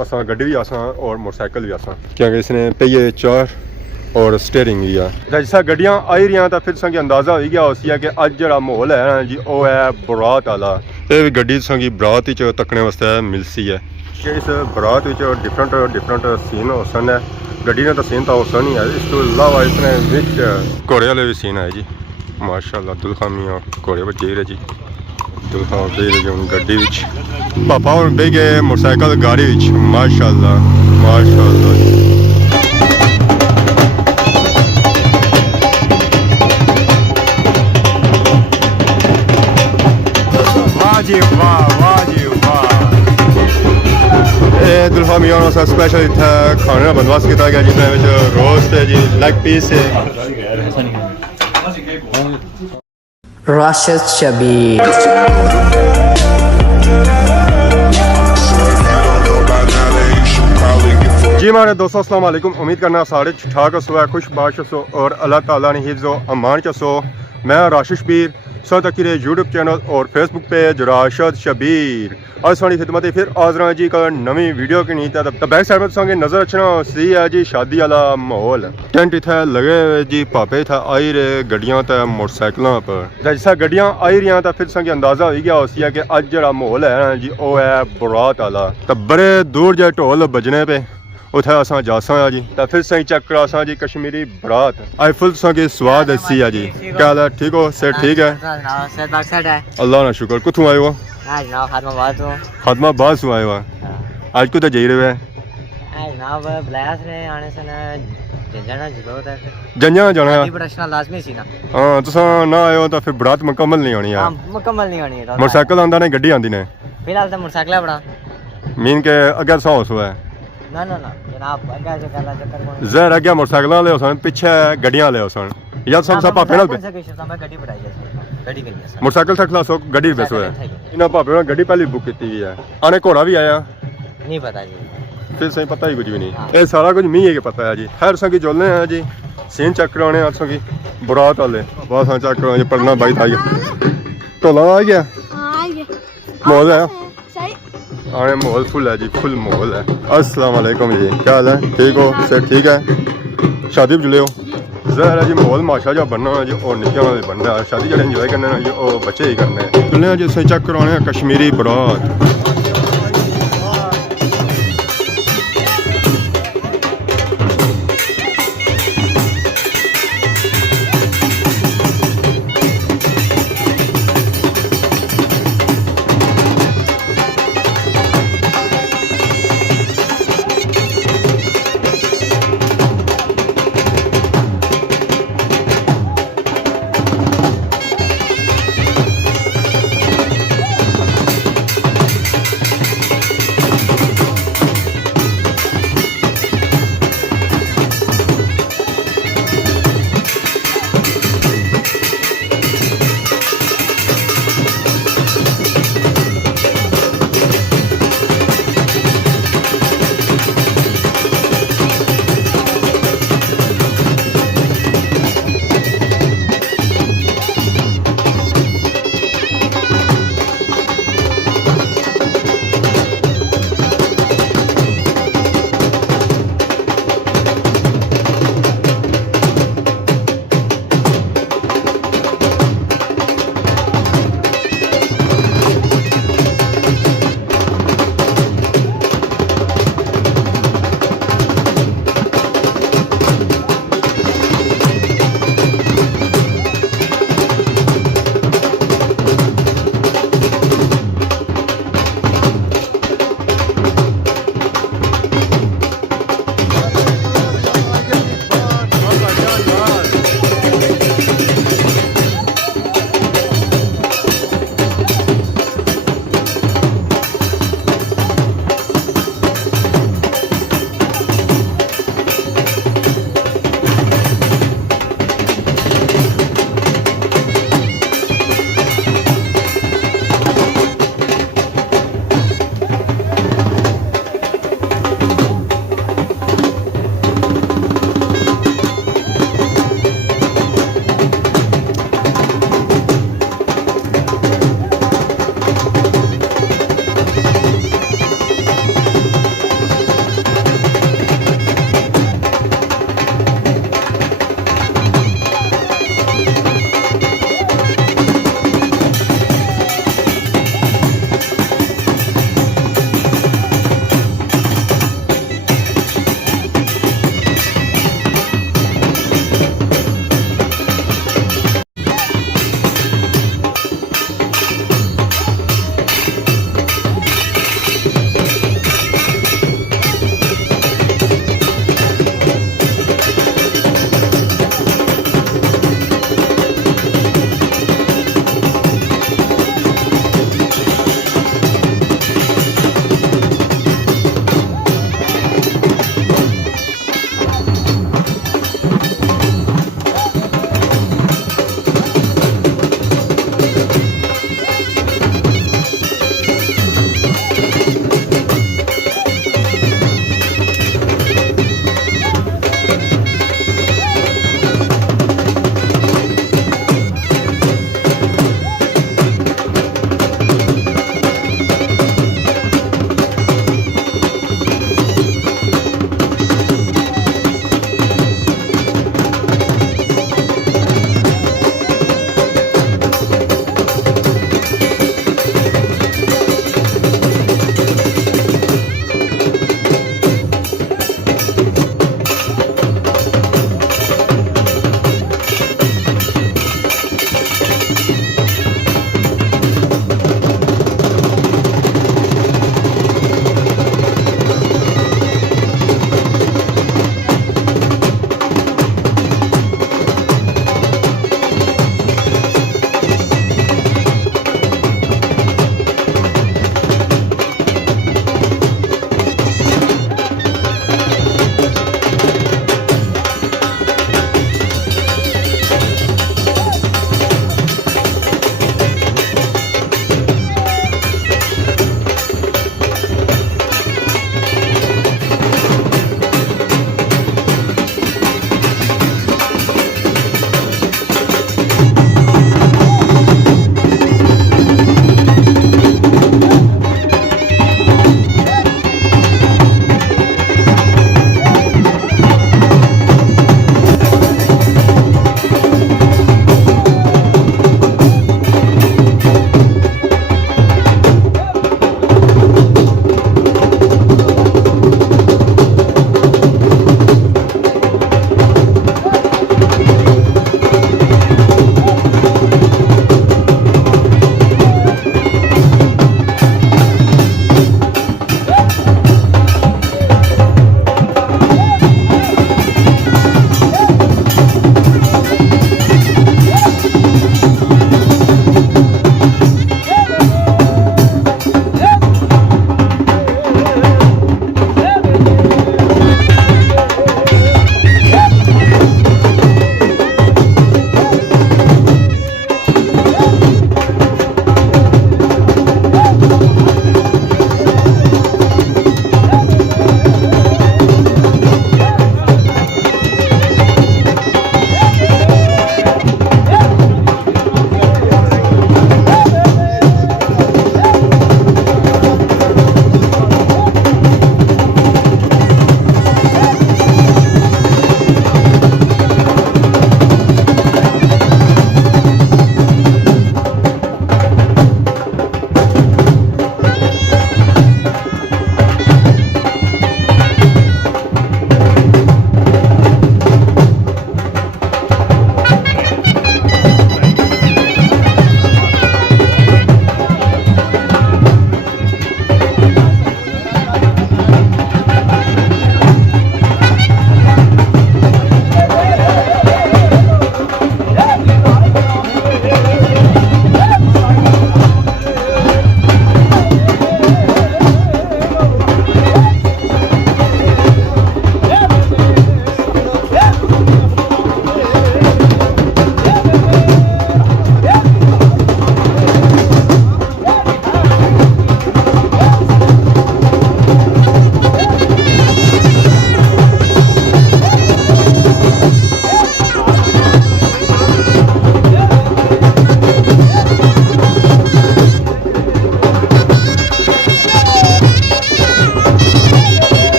आसान गड्डी भी आसान और मोटरसाइकिल भी आसान क्योंकि इसने पहिए 4 और स्टेयरिंग भी है। जिस गड्डियां आई रही तो फिर संगी अंदाजा हो गया उसी है कि अज जो माहौल है ना जी वो है बरात वाला। ये भी गड्डी संगी बरात तकने वास्ते मिलती है कि इस बरात डिफरेंट सीन हो सन है। गड्डी ने तो सीन तो सन ही है, इस तो अलावा इसने घोड़े वाले भी सीन है जी माशाल्लाह। दुल्खामी और घोड़े बजे रहे जी दुल्खा बे रहे जी गड्डी पापा और बह गए मोटरसाइकिल गाड़ी माशाल्लाह माशाल्लाह। जी वाह वाह जी वाह। ये दुल्हा मियाँ वास्ते स्पेशल इतना खाने का बंदोबस्त किया गया जिसमें रोस्ट है जी, लेग पीस है। Rashid Shabir। जी हमारे दोस्तों अस्सलाम वालेकुम, उम्मीद करना सारे ठाक सो है, खुश बाश सो और अल्लाह ताला ने हिफ्ज़ व अमान च सो। मैं राशिद शबीर सो तक यूट्यूब चैनल और फेसबुक पेज राशिद शबीर। आज साड़ी खिदमत फिर हाज़र जी का नवी वीडियो की नीत है। तो बैक साइड में संगे नज़र रखना सी है जी शादी वाला माहौल। टेंट इतना लगे हुए जी पापे था आई रहे गड्डियां तो मोटरसाइकिलों पर। जैसा गड्डियां आई रही तो फिर संगे अंदाजा हो गया उसी है कि अज जो माहौल है ना जी वो है बरात वाला। तो बड़े दूर जाए ढोल बजने पे उथे असा जासा जी। तो फिर सही चेक करा जी कश्मीरी बरात आई फुल संगे स्वाद ऐसी है जी। क्या हाल है, ठीक हो? सेठ ठीक है अल्लाह ना शुक्र। कुथों आए हो? खादमाबाद से आए हो? आज को तो जाई रहे जंजा जाना हाँ तुसा ना आए हो तो फिर बरात मुकम्मल नहीं होनी है। मोटरसाइकिल आंदा ने गड्डी आंदी ने फिलहाल तो मोटरसाइकिल बड़ा मीन के अगर 100 है ना जनाब जहर अगे मोटरसाइकिल ले हो सन पीछे गड्डियां ले हो सन या सब पापे नाल मोटरसाइकिल तक खलासो गड्डी बेसो है इना पापे ने गड्डी पहले बुक की हुई है। आने घोड़ा भी आया नहीं पता जी, फिर सही पता ही कुछ भी नहीं। ये सारा कुछ मी है कि पता है जी। खैर संगी जोलने हैं जी सीन चेक कराने हैं संगी बरात वाले बस हाँ चेक कराने पढ़ना भाई था टोला आ गया मौज है आने माहौल फुल है जी, फुल माहौल है। अस्सलाम वालेकुम जी, क्या हाल है, ठीक हो? सेठ ठीक है? शादी भी जुले हो जहर है जी माहौल माशा जा बनना है जी और निकिया भी बनना है। शादी जो इंजॉय करना है जी और बच्चे ही करने हैं। जुले जी सही चेक करवाने हैं कश्मीरी बरात।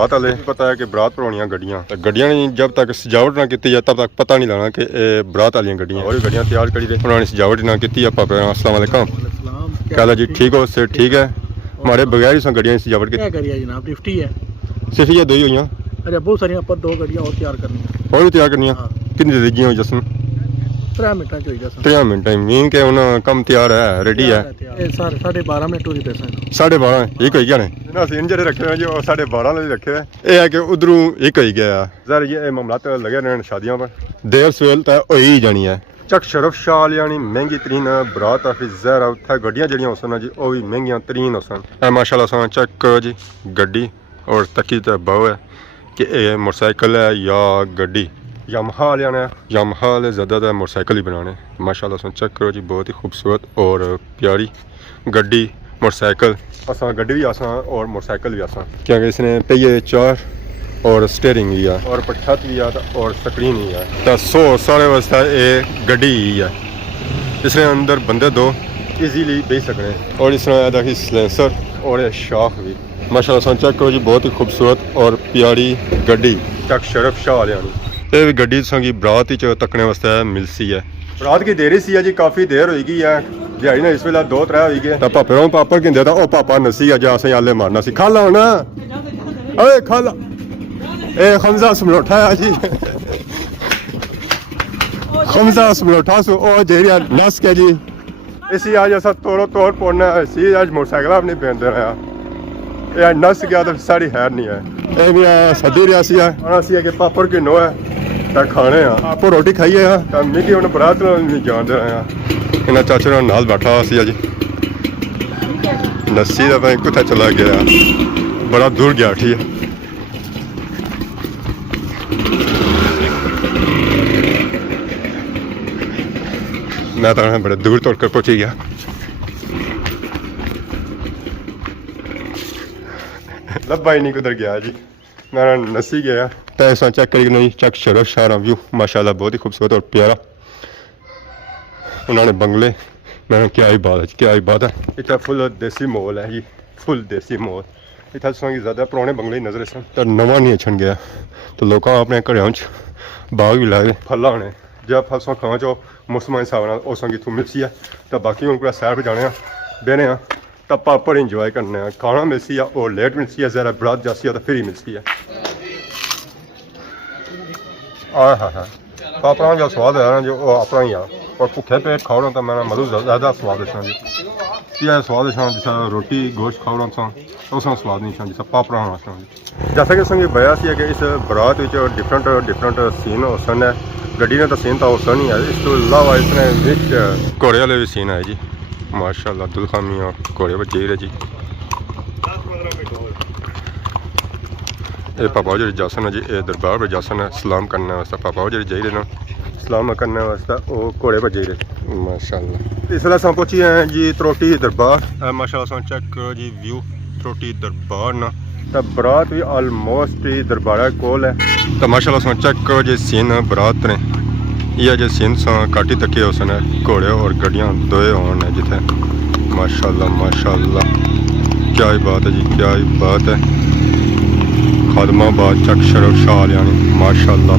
बरात वाले पता है कि बरात पर होनियां गड्डियां ने जब तक सजावट ना की जाए तब तक पता नहीं लगना कि बरात वाली गड्डियां और गड्डियां तैयार करी दे उन्होंने सजावट ना की। अस्सलाम वालेकुम, क्या हाल है जी? ठीक हो? से ठीक है। हमारे बगैर ही गड्डियां की सजावट क्या करिए जनाब, लिफ्टी है सिर्फ ये दो ही हुई? अरे बहुत सारी पर 2 गाड़ियां और तैयार करनी है। और भी तैयार करनी कितनी दीजिए हुई जसन? 3 मिनट चाहिए जसन। 3 मिनट मीन के उन कम तैयार है, रेडी है। 12:30 मिनट हो पैसा 12:30 एक हो गया ने ना सीन जेडे रखे हैं जो 12:30 वाले रखे हैं। ये है कि उधरों एक हो गया सर। ये मामलात लगे रहने शादियों पर देर सवेल तो हो ही जानी है। चक शरफ शाल यानी महंगी तरीन बरात ऑफिस जहरा उत्थे गड्डियां जड़ियां होसन जी वो भी महंगियां तरीन होसन। माशाल्लाह सा चेक करो जी गड्डी और तकी तो बहु है कि ये मोटरसाइकिल है या गड्डी। यामाहा वाले ने यामाहा वाले ज़्यादातर मोटरसाइकिल ही बनाने। माशाल्लाह से चेक करो जी बहुत ही खूबसूरत और प्यारी गड्डी मोटरसाइकिल। आसान गड्डी भी आसान और मोटरसाइकिल भी आसान क्योंकि इसने पहिए 4 और स्टेयरिंग भी है और छत भी है और स्क्रीन भी है। तो 100 सारे वास्ते ये गड्डी ही है। इसने अंदर बंदे 2 इजीली बेच सकते और इसने देखिए सिलेंसर और ये शाख भी माशाल्लाह से चेक करो जी बहुत ही खूबसूरत और प्यारी गड्डी। चक शरफ शाह वाले ये भी गड्डी संगी बरात ही तकने वास्ते मिलसी है। बरात की देरी सी है जी, काफ़ी देर हो गई है दिहाड़ी ने इस वेला 2-3 हो गए। पापे पापा कहते था पापा नसी है जा असें आले मारना सी। खा ला ना अरे खा ला ए खमजा समलोठा है जी खमजा समलोठा सो ओ जेरिया नस के जी इसी आज असा तोड़ पौड़ना इसी आज मोटरसाइकिल अपनी पहन देना यार नस गया तो सारी हैर नहीं है। ये भी सदी रियासी है असी कि पापड़ की नो है तो खाने आप रोटी खाइए तो मिगी उन्हें बरात नहीं जान दे रहे हैं। इन्हें चाचे नाल बैठा हुआ सी जी नस्सी का भाई कुत्थे चला गया बड़ा दूर गया ठीक है। मैं तो बड़े दूर तोड़ कर पहुंची गया। लब्बा ही नहीं किधर गया जी, मैं नसी गया। पैसा चेक करी नहीं चेक शरफ शारा व्यू माशाल्लाह बहुत ही खूबसूरत और प्यारा। उन्होंने बंगले मैंने क्या ही बात है क्या ही बात है। इतना फुल देसी मॉल है जी, फुल देसी मॉल। इतना संगी ज़्यादा पुराने बंगले ही नजर सन तो नवा नहीं छन गया तो लोग अपने घरों बाग भी लाए फल होने जब फल सौ खां चो मौसम हिसाब से उस संगी इतों मिलसी है तो बाकी हूँ पूरा सैर पर जाने बहने तो पापड़ इंजॉय करने खाना मिलसी है और लेट मिलसी है ज़रा बरात जासी है तो फिर ही मिलसी है। हाँ पापड़ा जो स्वाद है ना जो अपना ही है और भुखे पेट खाओ तो मैंने मतलब ज़्यादा स्वाद अच्छा जी यह स्वाद अच्छा जिस रोटी गोश्त खाओ उस स्वाद नहीं अच्छा जिस पापड़ा होना अच्छा जी। जैसा कि संगी बया सी है कि इस बरात डिफरेंट सीन हो सन है। गड्डी ने तो सीन तो सन ही है। इस तो अलावा इसने विच घोड़े वाले भी सीन है जी माशाल्लाह दुल्खामी और घोड़े पर जी रहे जी। ये पापा जी जासन है जी ये दरबार पर जासन है सलाम करने वास्ते पापा जी जाई रहे ना सलाम करने वास्ते वो घोड़े पर जाई रहे माशाल्लाह। इसलिए अस पहुंची हैं जी त्रोटी दरबार माशाल्लाह चेक करो जी व्यू त्रोटी दरबार ना तो बरात भी ऑलमोस्ट ही दरबार कोल है तो माशाल्लाह चेक करो जी सीन बरात ने यह जो सीन काटी तके हो सन घोड़े और गड्डियाँ दोए होने जिथे माशाल्लाह क्या ही बात है जी क्या ही बात है। खादमाबाद चक शरफ शाल यानी माशाल्लाह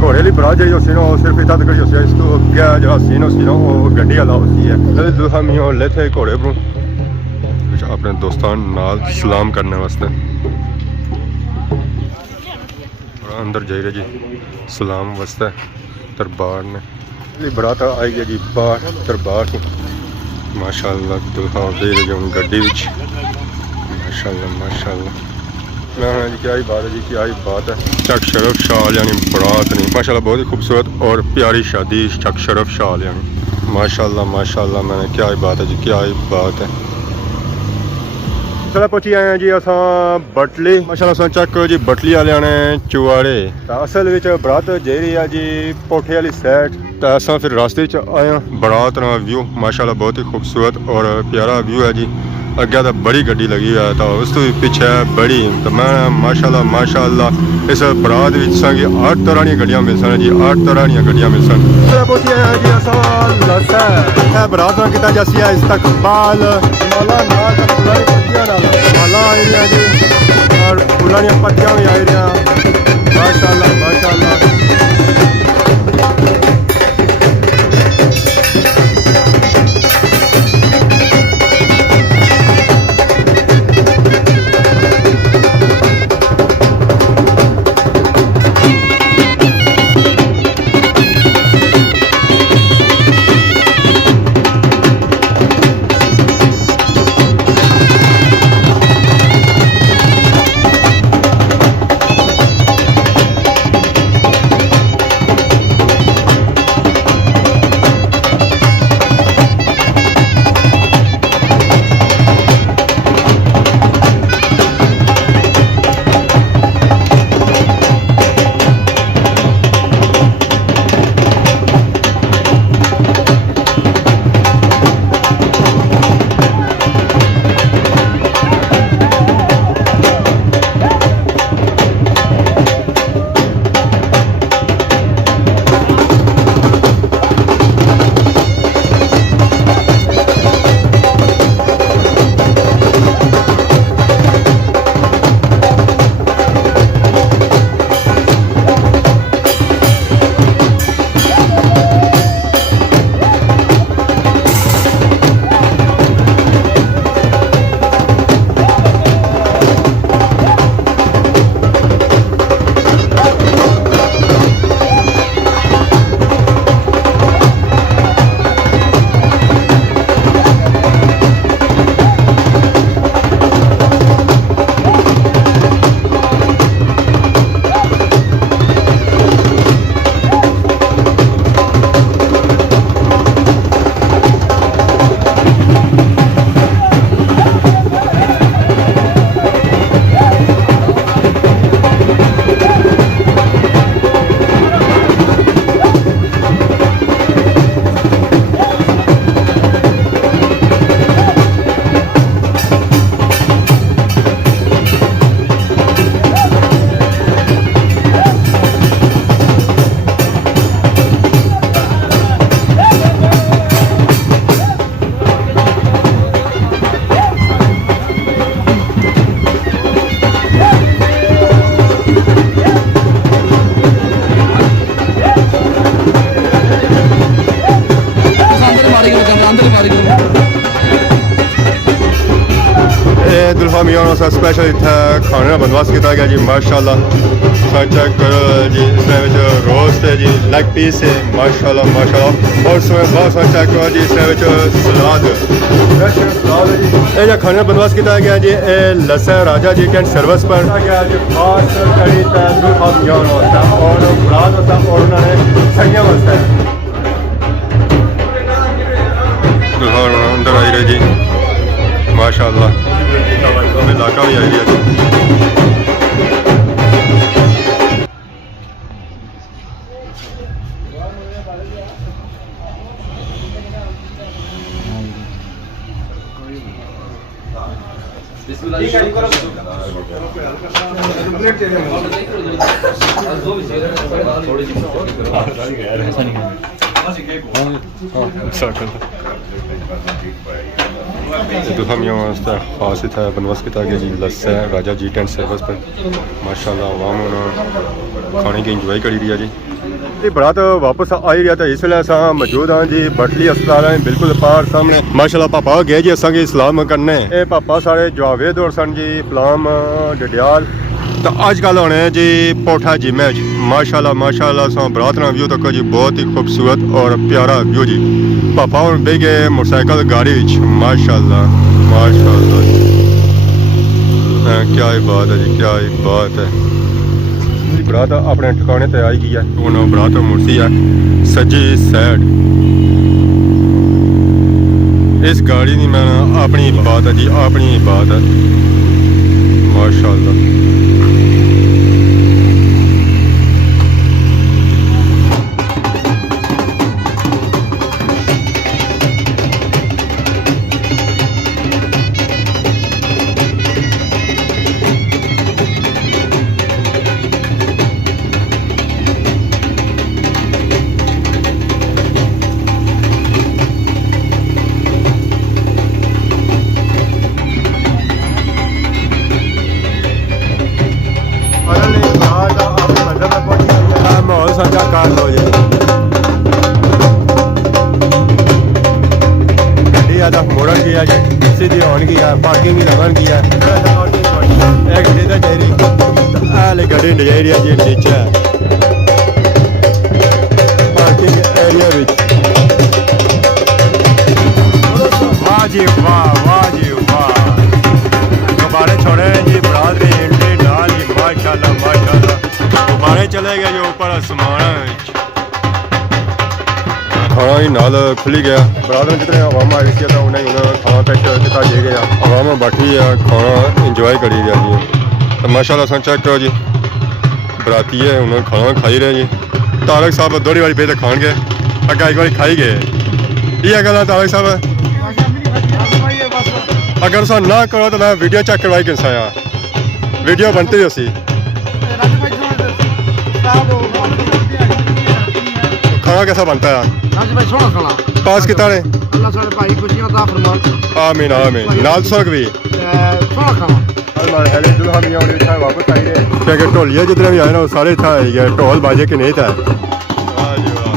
घोड़े की बरात जी सी ना सिर्फ इतना तक इस तो अगे जो सीन सी ना वो गड्डी वाला सी है दुल्हन लेते घोड़े पर अपने दोस्तों नाल सलाम करने वास्ते अंदर जाई रहे जी सलाम वास्ते दरबार ने बरात आई गई जी बाहर दरबार की माशाल्लाह दुल्हा दे रहे जी गड्डी माशाल्लाह मैं जी क्या ही बात है जी क्या ही बात है। चक शरफ शाल यानी बरात नहीं माशाल्लाह बहुत ही खूबसूरत और प्यारी शादी चक शरफ शाल यानी माशाल्लाह मैंने क्या ही बात है जी क्या ही बात है। चलो पहुंची आए हैं जी अस बटली माशाल्लाह चेक करो जी बटली वाले ने चुआड़े असल में बरात जाई रही है जी पोठे वाली साइड तो असा फिर रास्ते आए बरात ना व्यू माशाल्लाह बहुत ही खूबसूरत और प्यारा व्यू है जी। अगे तो बड़ी गड्डी लगी हुई है तो उस तो पीछे बड़ी तो मैं माशाल्लाह इस बरात की 8 तरह दी गड्डियां मिल सन जी 8 तरह दी गड्डियां मिल सन। बरात किया जैसी है इस्तकबाल माला आई रही जी और फूलों दी पत्तियां भी आई रही माशाअल्लाह माशाअल्लाह। दुल्हा मियाँ स्पेशल इतना खाने का बंदोबस्त किया गया जी माशाल्लाह। चेक करो जी इसमें रोस्ट है जी लेग पीस है माशाल्लाह माशाल्लाह। और इसमें बहुत सारा चेक करो जी इसमें सलाद सलाद है जी। ये खाने का बंदोबस्त किया गया जी लस्सा राजा जी कैंट सर्विस पर गया जी खास कड़ी दुल्हा मियाँ होता और बरात होता और उन्होंने सैया वास्ते दुल्हा अंदर आई रहे जी माशाल्लाह। इलाका भी आई है दुल्हा मियाँ वास्ते खास इतना बंदोबस्त किया गया जी लस्सा राजा जी टेंट सर्विस पर माशाल्लाह। आवाम खाने की इंजॉय करी रही है जी। बरात वापस आई रहा था इसलिए अस मौजूद हाँ जी बटली अस्पताल है बिल्कुल पार सामने माशाल्लाह। पापा गए जी असा सलाम करने ये पापा सारे जावेद और सन जी फलाम डडियाल तो अजकल होने जी पोठा जिमे माशाल्लाह माशाल्लाह। बरात ना व्यू तक जी बहुत ही खूबसूरत और प्यारा व्यू जी। पापा हम बह गए मोटरसाइकिल गाड़ी माशाल्लाह माशाल्लाह। क्या ही बात है जी क्या ही बात है। बरात अपने ठिकाने ते आई गई है हूँ बरात मुड़ती है सज्जी सैड। इस गाड़ी की मैं अपनी बात है जी अपनी बात है माशाल्लाह। साड़ी एरिया जी नीचे पार्किंग एरिया विच वाह जी वाह गुब्बारे छोड़े हैं जी बरादरी एंट्री नाल ही माशाल्लाह गुब्बारे चले गए जो ऊपर आसमान खाना ही नाल खुली गया बरादर जितने आवाम आई सी उन्हें खाना पैक किया जे गया आवाम बैठी है खाना इंजॉय करी रहा जी तो माशाल्लाह सन चेक करो जी बराती है उन्होंने खाना खाई रहे जी तारक साहब दोहरी वाली बेद खान गए अगर एक बार खाई गए ये गल है तारक साहब अगर सो ना करो तो मैं वीडियो चेक करवाई किसा यार वीडियो बनती ही उसी खाना कैसा बनता है भाई सोना खाना पास कितना ने अल्लाह सारे भाई खुशियां अता फरमाए आमीन आमीन नाल सोग भी सोना खाना हमारे हेले दुल्हा मियां और इतना वापस आई है क्या ढोलिया जितने भी आए ना वो सारे इतना आई गए ढोल बाजे के नहीं था वाह जी वाह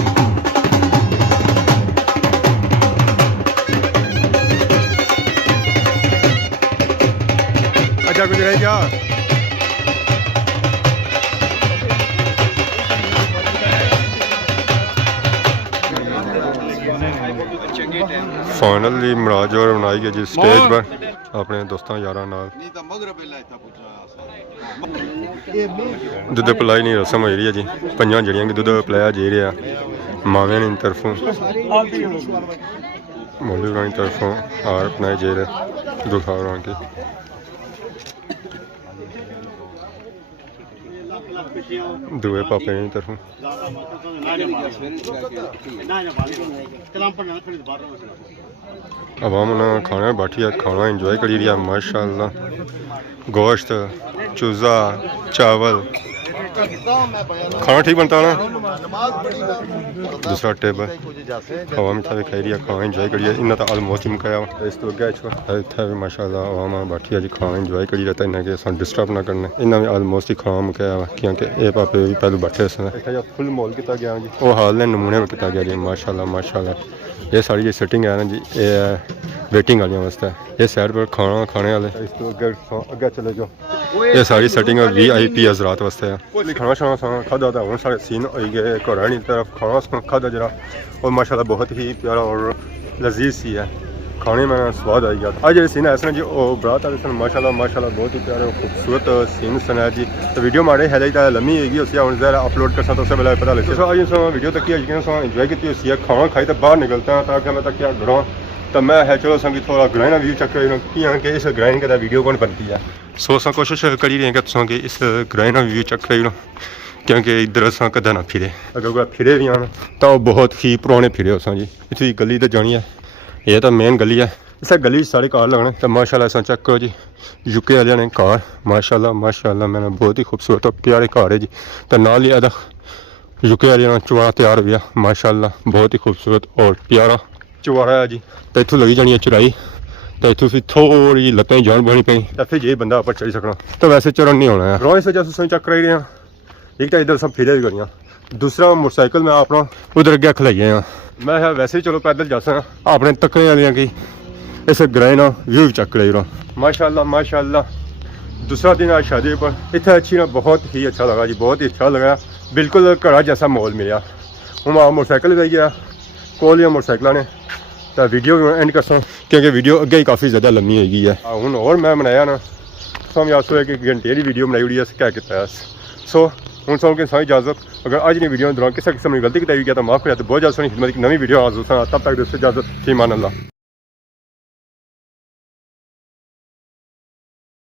अच्छा कुछ रह क्या फाइनली मराज और बनाई गई जी स्टेज पर अपने दोस्तों यारा नाल दुध पिलाई नहीं रसम हो रही है जी पंजा जड़ियां दुध पिलाया जा रहा मावे ने तरफों मौलवी रानी तरफों हार अपनाए जा रहे दुखा की दुए पापे की तरफों आवाम उन्हें खाने बैठी है खाना इंजॉय करी रही है माशाल्लाह गोश्त चूज़ा चावल खाना ठीक बनता ना दूसरा टेबल आवाम इतना भी खाई रही है खाना इंजॉय करिए इन्ना तो ऑलमोस्ट ही मुकाया इस तो अगे इतना भी माशाल्लाह आवाम बैठी है जी खाना इंजॉय करी रहता इन्हें कि डिस्टर्ब ना करने इन्ना भी ऑलमोस्ट ही खाना मुकाया क्योंकि ये पापे भी पहले बैठे फुल मॉल किया गया जी वो हाल ने नमूने में किया गया जी माशाल्लाह ये सारी जी सिटिंग है ना जी ये वेटिंग वाले वास्ते ये साइड पर खाना खाने वाले इस तो अगे चले जाओ ये सारी सेटिंग VIP हजरात वास्ते है खाना शाना खादा था हूँ सारे सीन हो गए घरानी तरफ खाना खादा जरा और माशाल्लाह बहुत ही प्यारा और लजीज सी है खाने में स्वाद आई गया आज जो सीन है ऐसा जी वो बरात वाले सन माशाल्लाह बहुत ही प्यारे खूबसूरत सीन सन है जी तो वीडियो मारे है लम्मी है उसी हम जरा अपलोड कर सकते उससे पहले पता लगे तो आज वीडियो तक इंजॉय की उसी है खाना खाई तो बाहर निकलता है ताकि मैं तक क्या डरा तो मैं है चलो संगी थोड़ा ग्राइंड व्यू चेक करें कि इस ग्राइंड का वीडियो कौन बनती है सो कोशिश करी रहे हैं कि इस ग्राइंड व्यू चेक करें क्योंकि इधर अस कदा ना फिरे अगर कोई फिरे भी आना तो बहुत ही पुराने फिरे अस जी इतनी गली तो जानी है ये तो मेन गली है इस गली सारे कार लगने तो माशाल्लाह अस चेक करो जी यूके वाले ने कार माशाल्लाह मैंने बहुत ही खूबसूरत और प्यारे कार है जी तो नाल ही अदा यूके वाले चुवारा तैयार हो गया माशाल्लाह बहुत ही खूबसूरत और प्यारा चुवारा है जी तो इतों लगी जानी है चढ़ाई तो इतों फिर थोड़ी लत्तें जान बनी पई तो फिर ये बंदा ऊपर चढ़ी सकना तो वैसे चढ़न नहीं होना है रोज से जैसे चेक कर रहे हैं एक तो इधर सब फिरे भी करियाँ दूसरा मोटरसाइकिल में अपना उधर अगे खलाइए हैं मैं वैसे ही चलो पैदल जा सका अपने तकने वालियाँ की इस ग्राइंड व्यू चेक ले रहा माशाल्लाह दूसरा दिन आज शादी पर इतना अच्छी ना बहुत ही अच्छा लगा जी बहुत ही अच्छा लगा बिल्कुल घरा जैसा माहौल मिला हूँ आप मोटरसाइकिल गई गया कोल या मोटरसाइकिल ने तो वीडियो एंड कर क्योंकि वीडियो अगे ही काफ़ी ज़्यादा लम्मी होगी है हूँ और मैं बनाया ना सो याद सो कि घंटे की वीडियो बनाई हुई है क्या किया सो हूँ सौ के सारी इजाजत अगर अज की वीडियो दौरान किसी किस्म की गलती की गया तो माफ़ करें तो बहुत ज़्यादा सोनी खिदमत की नवी वीडियो हाजिर तब तक दोस्तों इजाजत फी मान अल्लाह।